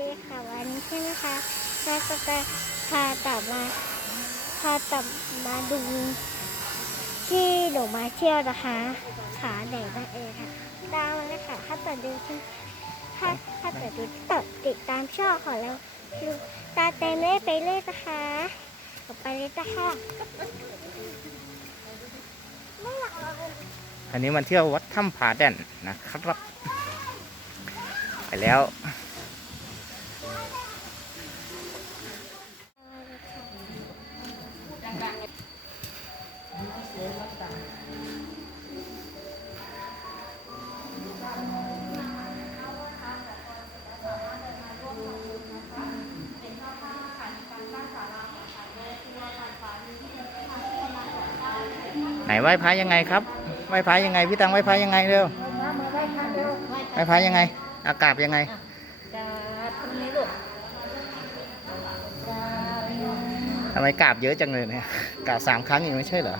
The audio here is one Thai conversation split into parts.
ดีค่ะวันนี้ใช่ไหมคะเราก็จะพาตับมาพาตับมาดูที่หนูมาเที่ยวนะคะขาแดดนั่นเองค่ะตามมาเลยค่ะถ้าตัดดูที่ถ้าถ้าตัดดูตัดติดตามช่องของเราดูตาเต็มเลยไปเลยนะคะออกไปเลยนะคะอันนี้มาเที่ยววัดถ้ำผาแด่นนะครับ ไปแล้ว ไหนไหว้พระยังไงครับไหว้พระยังไงพี่ตังไหว้พระยังไงเร็วไหว้พระยังไง อากาศยังไงจะทำนี้ลูกทำไมกราบเยอะจังเลยเนี่ยกราบสามครั้งเองไม่ใช่เหรอ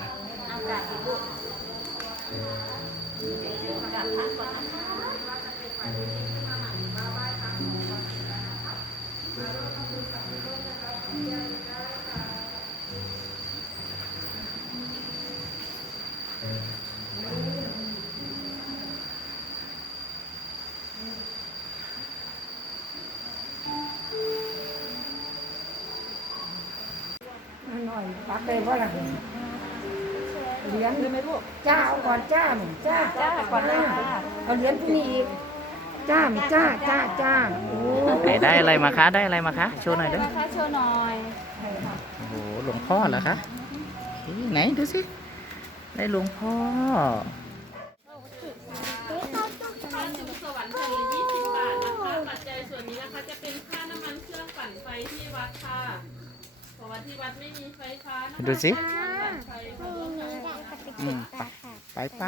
หน่อยปักเลยว่าอะไรเหรียญได้ไหมลูกจ้าเอาก่อนจ้าหนึ่งจ้าจ้าก่อนเลยค่ะเอาเหรียญที่นี่อีกจ้าหนึ่งจ้าจ้าจ้าโอ้ไหนได้อะไรมาคะได้อะไรมาคะโชว์หน่อยเด้อนะคะโชว์หน่อยโอ้โหหลวงพ่อเหรอคะโอเคไหนดูสิได้หลวงพ่อสวรรค์แผ่นละ20บาทนะคะปัจจัยส่วนนี้นะคะจะเป็นค่าน้ำมันเครื่องปั่นไฟที่วัดค่ะ เพราะว่าที่วัดไม่มีไฟฟ้านะคะดูสิเครื่องปั่นไฟค่ะไม่มีได้ปฏิอืกิมริไปยาค่ะไปไป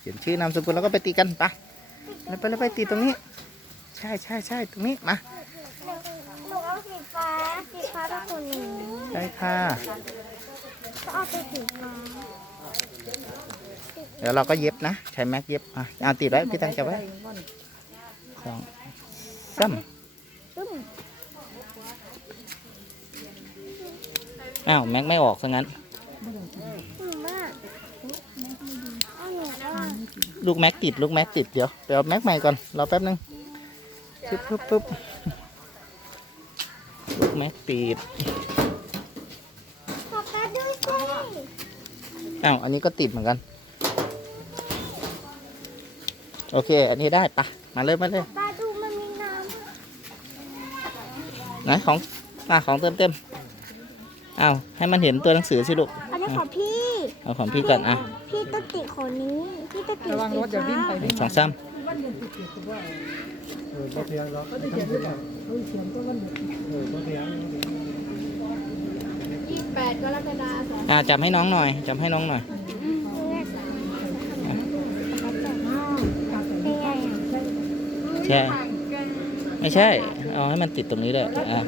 เขียนชื่อนามสกุลแล้วก็ไปตีกันไปแล้วไปแล้วไปตีตรงนี้ ใช่ใช่ใช่ตรงนี้มาหนูเอาสีฟ้าสีฟ้าเป็นตัวนี้ใช่ค่ะ ก็เอาเป็นสีฟ้าเดี๋ยวเราก็เย็บนะ ใช้แม็กเย็บอะเอาติดไว้พี่ตังจะไว้สองซ้ตึ้มำ อ้าวแม็กไม่ออกซะงั้นตึ้มมากเอาหนูว่าลูกแม็กติดลูกแม็กติดเดี๋ยวไปเอาแม็กใหม่ก่อนรอแป๊บนึงปึ๊บปึ๊บปึ๊บลูกแม็กติดขอแป๊บด้วยสิอ้าวอันนี้ก็ติดเหมือนกัน โอเค อันนี้ได้ปะมาเลยมาเลยตาดูมันมีน้ไหนของอะของเติมเต็ม อ้าวให้มันเห็นตัวหนังสือสิลูกำอันนี้ของพี่เอาของพี่ก่อนอะพี่ต้องติดคนนี้ พี่ต้องติดระวังรถอย่าวิ่งไปหนึ่วิ่งงสองสามวันเดือนติดติดว่าเออบ่เพียงหรอกเขาจะเขียนหรือเปล่าเขาเขียนก็วันเดือนเออบ่เพียง28กรกฎาคมอ่าจับให้น้องหน่อยจับให้น้องหน่อยเป็นไงอะใช่ไม่ใช่ เอาให้มันติดตรงนี้เลยอ่า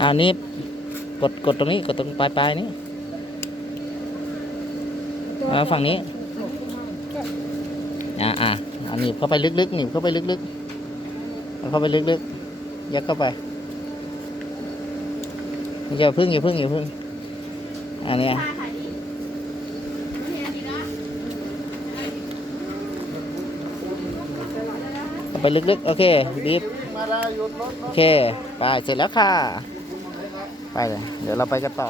อ่านี่ กดกดตรงนี้กดตรงปลายปลายๆนี้อ่าฝั่งนี้อ่าอ่าอันนี้เข้าไปลึกๆหนีบเข้าไปลึกๆเอาเข้าไปลึกๆยัดเข้าไปอย่าพึ่งอย่าพึ่งอย่าพึ่งอันเนี้ยเอาไปลึกๆ โอเคบีบโอเค ไปเสร็จแล้วค่ะ ไปเลย เดี๋ยวเราไปกันต่อ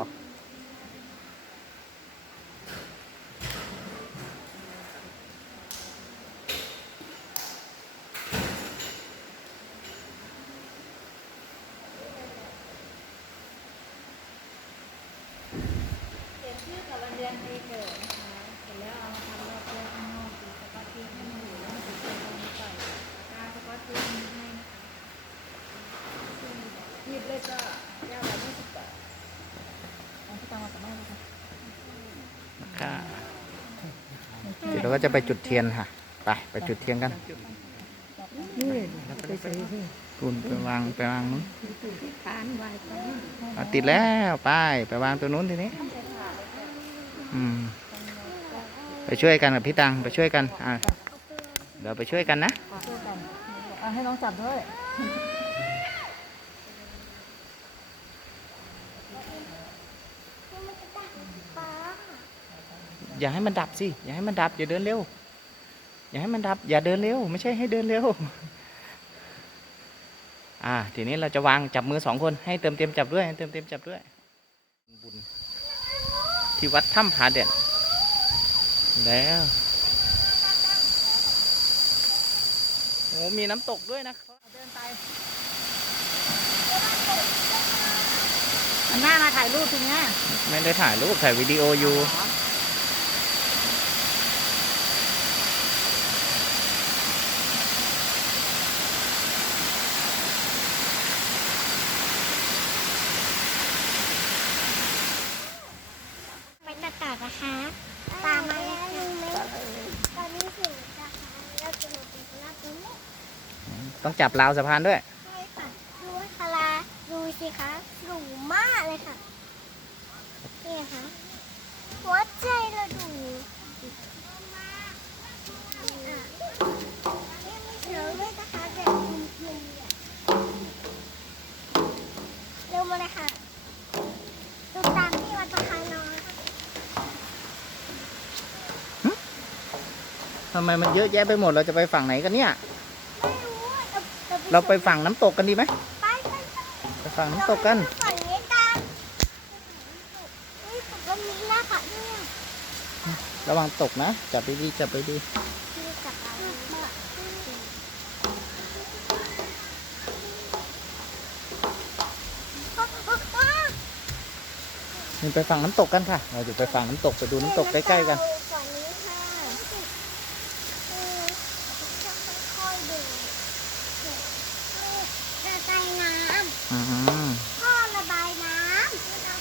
เขียนชื่อกับวันเดือนปีเกิดนะคะเสร็จแล้วเอามาทำรอบเพื่อข้างนอกสีสกอตทีให้มันอยู่แล้วมันถึงจะตรงนี้ก่อนตาสกอตทีนี้ให้นะคะหยิบเลยจ้ะยาวแบบ28เอาที่ตังมากับแม่เลยค่ะ ค่ะ เดี๋ยวเรา ก็จะไปจุดเทียนค่ะ ไปไปจุดเทียนกันนี่ไปใส่ที่คุณไปวางไปวางนู้นทานไว้ตรงนี้อะติดแล้วไปไปวางตัวนู้นทีนี้ อืม ไปช่วยกันกับพี่ตังไปช่วยกัน อะเดี๋ยวไปช่วยกันนะขอช่วยกันไปเอาให้น้องจับด้วย อย่าให้มันดับสิ อย่าให้มันดับ อย่าเดินเร็ว อย่าให้มันดับ อย่าเดินเร็ว ไม่ใช่ให้เดินเร็ว อ่า ทีนี้เราจะวางจับมือสองคน ให้เติมเต็มจับด้วยให้เติมเต็มจับด้วย บุญ ที่วัดถ้ำผาเด่นแล้วโอ้มีน้ำตกด้วยนะครับเดินไปอันหน้ามาถ่ายรูปทีเนี้ยไม่ได้ถ่ายรูปถ่ายวิดีโออยู่ บรรยากาศนะคะ ตามมาเลยค่ะตอนนี้ถึงนะคะเราจะมาเป็นลาตรงนี้ ต้องจับราวสะพานด้วย ใช่ค่ะ ดูคาราดูสิคะสูงมากเลยค่ะนี่ค่ะหัวใจเราดูอะเดี๋ยวด้วยนะคะเด็กคุมๆเนี่ยเร็วมาเลยค่ะดูตามที่วันประคานนอนค่ะทำไมมันเยอะแยะไปหมดเราจะไปฝั่งไหนกันเนี่ยไม่รู้อะ เราเราไปฝั่งน้ำตกกันดีไหมไปไปไปไปฝั่งน้ำตกกัน ฝั่งนี้กันเฮ้ยตกตรงนี้นะคะเนี่ยระวังตกนะ จับดีๆจับไปดีคือกับอะไรบ้างอ๋ออ๋ออ๋อนี่ไปฝั่งน้ำตกกันค่ะ เราจะไปฝั่งน้ำตกไปดูน้ำตกใกล้ๆกันฝั่งนี้ค่ะเออจะค่อยๆดูจะใจน้ อืมำท่อระบายน้ำระ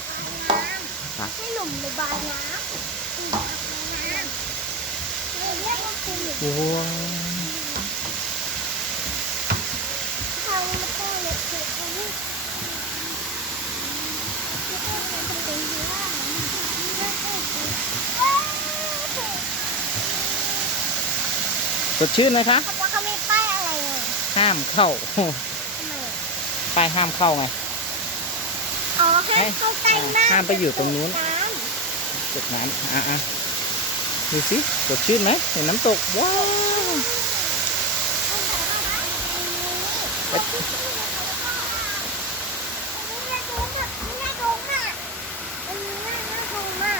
บาย น้ำให้หลุมระบายน้ำระบายน้ำเราเรียกว่าคือหลุมโอ้ยทางมันก็เลยคืออันนี้แล้วก็มันเป็นเรื่องแล้วก็คือเอ้ยสดชื่นไหมคะแล้วเขามีป้ายอะไรอะห้ามเข้าทำไมป้ายห้ามเข้าไง อ๋อให้เข้าใกล้มากห้ามไปอยู่ตรงนู้นน้ จุดน้ำอะอะดูสิสดชื่นไหมเห็นน้ำตก ว้าวำอันนี้น่าดูอะอันนี้น่าดูอะอันนี้น่าดูอะ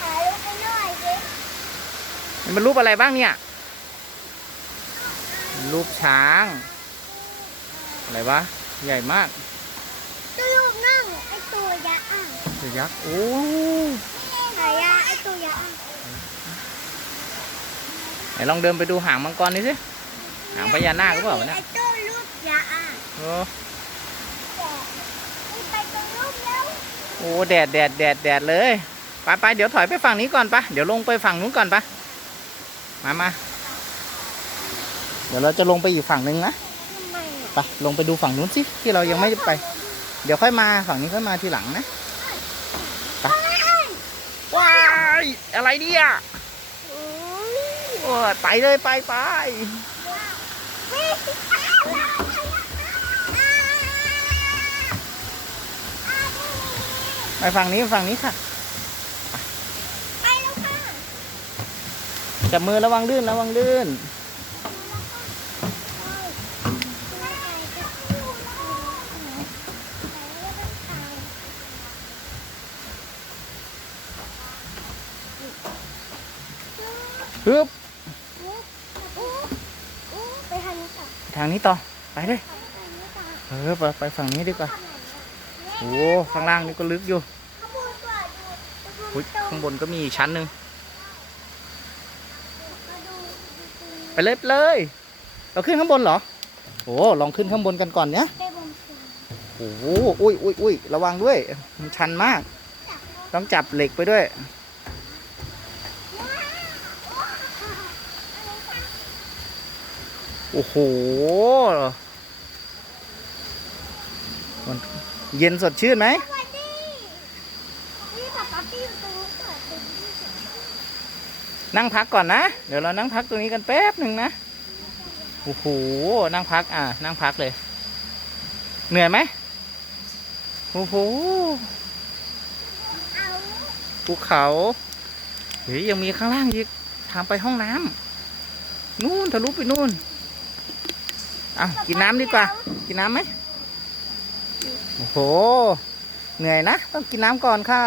ถ่ายรูปไปหน่อยดิมันรูปอะไรบ้างเนี่ย รูปช้าง อะไรวะ ใหญ่มากตัวลูกนั่งไอตัวยักษ์อะเสือยักษ์ โอ้ หายาไอตัวยักษ์อะไหนลองเดินไปดูหางมังกรนี่สิ หางพญานาคหรือเปล่าวะเนี่ยไอตัวลูกยักษ์อะโอ้แต่ไปตรงรูปแล้วโอ้แดดแดดแดดแดดเลยไปไปเดี๋ยวถอยไปฝั่งนี้ก่อนปะเดี๋ยวลงไปฝั่งนู้นก่อนปะมามาเดี๋ยวเราจะลงไปอีกฝั่งหนึ่งนะทำไมอะไปลงไปดูฝั่งนู้นสิที่เรายังไม่ได้ไป เดี๋ยวค่อยมาฝั่งนี้ค่อยมาทีหลังนะไป ว้ายอะไรเนี่ยอืมโอ้ยไปเลยไปไปวิ่งอะไปฝั่งนี้ฝั่งนี้ค่ะ ไปแล้วค่ะจับมือระวังลื่นระวังลื่น ฮึบ ไปทางนี้ ค่ะทางนี้ต่อ ไปเลยไปทางนี้ค่ะเออไปไปฝั่งนี้ดีกว่าโอ้ข้างล่างนี่ก็ลึกอยู่ขบวนกว่าดูอุ๊ยข้างบนก็มีอีกชั้นหนึ่งไปเลยไปเลย เราขึ้นข้างบนเหรอโอ้ลองขึ้นข้างบนกันก่อนเนี้ยไปบนสูงโอ้โหอุ้ยอุ้ยอุ้ยระวังด้วย มันชันมาก ต้องจับเหล็กไปด้วย โอ้โห มันเย็นสดชื่นไหม นั่งพักก่อนนะ เดี๋ยวเรานั่งพักตรงนี้กันแป๊บหนึ่งนะ โอ้โห นั่งพัก อะ นั่งพักเลย เหนื่อยไหมโอ้โหภูเขาเฮ้ยยังมีข้างล่างอีก ทางไปห้องน้ำนู่นทะลุไปนู่น อะกินน้ำดีกว่า กินน้ำไหมโอ้โห เหนื่อยนะ ต้องกินน้ำก่อนค่ะ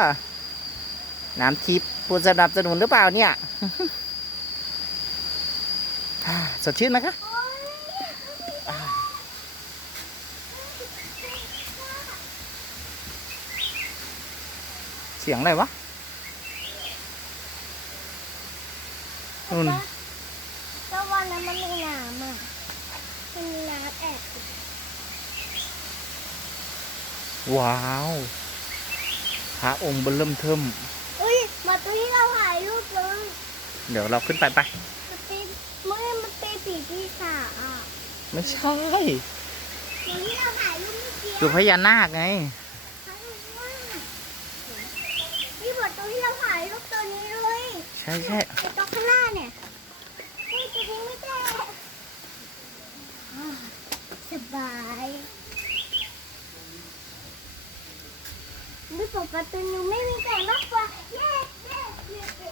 น้ำทิพย์ผู้สนับสนุนหรือเปล่าเนี่ยสดชื่นไหมคะเสียงอะไรวะนู่น ก็วันนั้นมันมีน้ำอะมันมีน้ำแอบอยู่ ว้าวพระองค์เบนเริ่มเทิมเอ้ยมาตัวที่เราถ่ายรูปเลยเดี๋ยวเราขึ้นไปไปมันเป็นเมื่อมันเป็นผีปีศาจอะไม่ใช่ตัวที่เราถ่ายรูปเมื่อกี้คือพญานาคไงถ่ายรูปว่านี่บทตัวที่เราถ่ายรูปตัวนี้เลยใช่ใช่ไอตัวข้างหน้าเนี่ยนี่ตัวนี้ไม่ได้อ่าสบาย ไม่ปกติหนูไม่มีแต่มากกว่าเย้เย้เย้เย้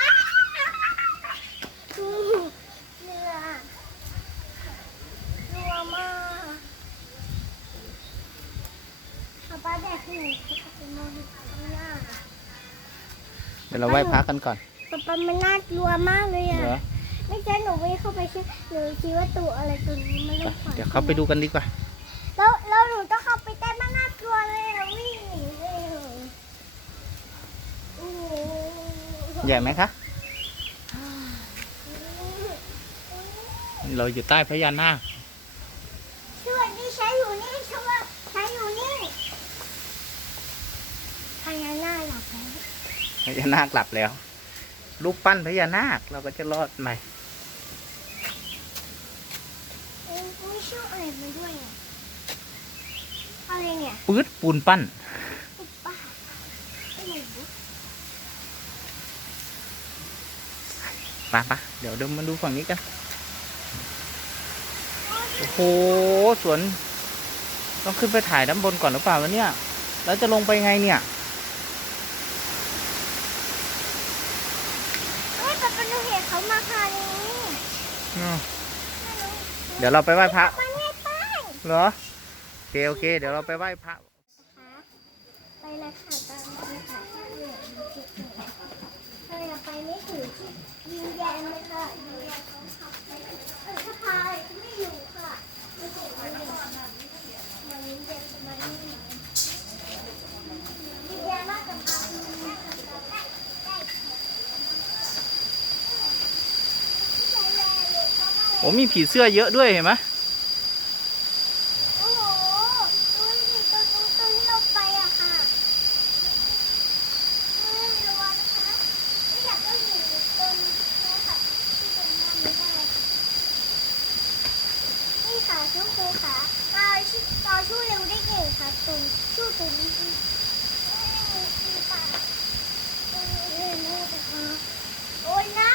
อ้าวอืมเรือเรือมากเอาป้าแดกให้หนูเขาจะมองข้างหน้าเดี๋ยวเราไหว้พระกันก่อนป๊าป๊ามันน่ากลัวมากเลยอะ เหรอไม่ใช่หนูไม่เข้าไปคิดหนูคิดว่าตัวอะไรตัวนี้มันไปเริ่มฝันเดี๋ยวเขาไปดูกันดีกว่า แล้วแล้วหนูต้องเข้าไปแต่มันน่ากลัวเลยอะวิ่งหนีเลยโอ้โห ใหญ่ไหมคะ เราอยู่ใต้พญานาคสวัสดีใช้อยู่นี่สวัสดีใช้อยู่นี่พญานาคหลับแล้วพญานาคหลับแล้ว รูปปั้นพญานาคเราก็จะรอดไหมเอ็งไม่ชื่ออะไรไปด้วยอะอะไรเนี่ยปื๊ดปูนปั้น ปุ๊บป้าอะไรวะ ไปปะเดี๋ยวเดินมาดูฝั่งนี้กัน โอ้โห สวน ต้องขึ้นไปถ่ายด้านบนก่อนหรือเปล่าวะเนี่ย แล้วจะลงไปไงเนี่ยเฮ้ยป๊าป๊าหนูเห็นเขามาค่ะนี้เดี๋ยวเราไปไหว้พระมันไม่ไปเหรอ โอเคโอเค เดี๋ยวเราไปไหว้พระไปเลยค่ะตามไปค่ะถ้า เราไปไม่ถึงยิงแยนเลยค่ะยิงแยนเขาขับไปเออถ้าพายไม่อยู่ค่ะไม่ถึงม่ถึงมันยิงแยนมันไม่อยู่ยิงแยนมากกับอาคุณแม่กับราใกล้ใกล้ใช่เลยเข้ามาเลยโอ้มีผีเสื้อเยอะด้วยเห็นไหม โอ้โหดูดิตัวตัวตัวที่เราไปอะค่ะเฮ้ยระวังนะคะไม่อยากก็อยู่ตรงนี้ค่ะที่ตรงนั้นไม่ได้ค่ะนี่ค่ะชูครูค่ะตาชื่อตาชู้เร็วได้เก่งค่ะตุนชู้ตุนนี่คือเอ้ยคือตาเอ้ยแม่นะคะโอ้ยน้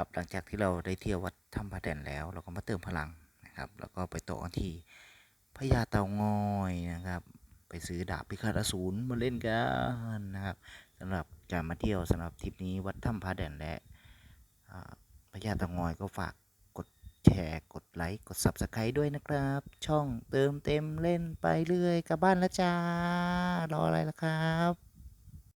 ครับ หลังจากที่เราได้เที่ยววัดถ้ำพระแดนแล้ว เราก็มาเติมพลังนะครับ แล้วก็ไปต่อกที่พญาเต่างอยนะครับ ไปซื้อดาบพิฆาตอสูรมาเล่นกันนะครับสำหรับการมาเที่ยวสำหรับทริปนี้วัดถ้ำพระแดนและพญาเต่างอยก็ฝากกดแชร์กดไลค์กด subscribe ด้วยนะครับ ช่องเติมเต็มเล่นไปเรื่อยกลับบ้านแล้วจ้ารออะไรล่ะครับ